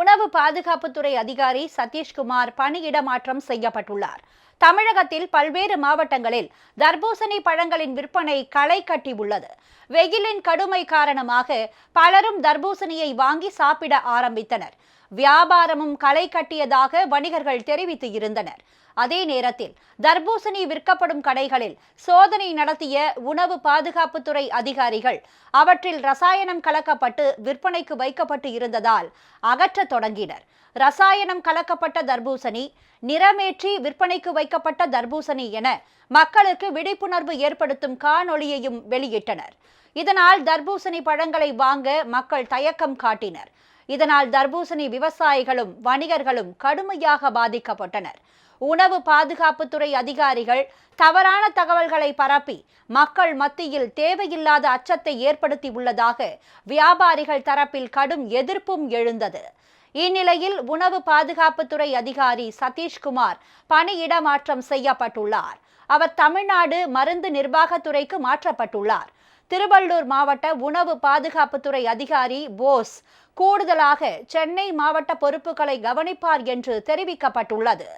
உணவு பாதுகாப்புத்துறை அதிகாரி சதீஷ்குமார் பணியிட மாற்றம் செய்யப்பட்டுள்ளார். தமிழகத்தில் பல்வேறு மாவட்டங்களில் தர்பூசணி பழங்களின் விற்பனை களை கட்டி உள்ளது. வெயிலின் கடுமை காரணமாக பலரும் தர்பூசணியை வாங்கி சாப்பிட ஆரம்பித்தனர். வியாபாரமும் களை கட்டியதாக வணிகர்கள் தெரிவித்து இருந்தனர். அதே நேரத்தில் தர்பூசணி விற்கப்படும் கடைகளில் சோதனை நடத்திய உணவு பாதுகாப்புத்துறை அதிகாரிகள் அவற்றில் ரசாயனம் கலக்கப்பட்டு விற்பனைக்கு வைக்கப்பட்டு இருந்ததால் அகற்றத் தொடங்கினர். ரசாயனம் கலக்கப்பட்ட தர்பூசணி நிறமேற்றி விற்பனைக்கு வை வைக்கப்பட்ட தர்பூசணி என மக்களுக்கு விழிப்புணர்வு ஏற்படுத்தும் காணொளியையும் வெளியிட்டனர். இதனால் தர்பூசணி பழங்களை வாங்க மக்கள் தயக்கம் காட்டினர். இதனால் தர்பூசணி விவசாயிகளும் வணிகர்களும் கடுமையாக பாதிக்கப்பட்டனர். உணவு பாதுகாப்புத்துறை அதிகாரிகள் தவறான தகவல்களை பரப்பி மக்கள் மத்தியில் தேவையில்லாத அச்சத்தை ஏற்படுத்தி உள்ளதாக வியாபாரிகள் தரப்பில் கடும் எதிர்ப்பும் எழுந்தது. இந்நிலையில் உணவு பாதுகாப்புத்துறை அதிகாரி சதீஷ்குமார் பணியிடமாற்றம் செய்யப்பட்டுள்ளார். அவர் தமிழ்நாடு மருந்து நிர்வாகத்துறைக்கு மாற்றப்பட்டுள்ளார். திருவள்ளூர் மாவட்ட உணவு பாதுகாப்புத்துறை அதிகாரி போஸ் கூடுதலாக சென்னை மாவட்ட பொறுப்புகளை கவனிப்பார் என்று தெரிவிக்கப்பட்டுள்ளது.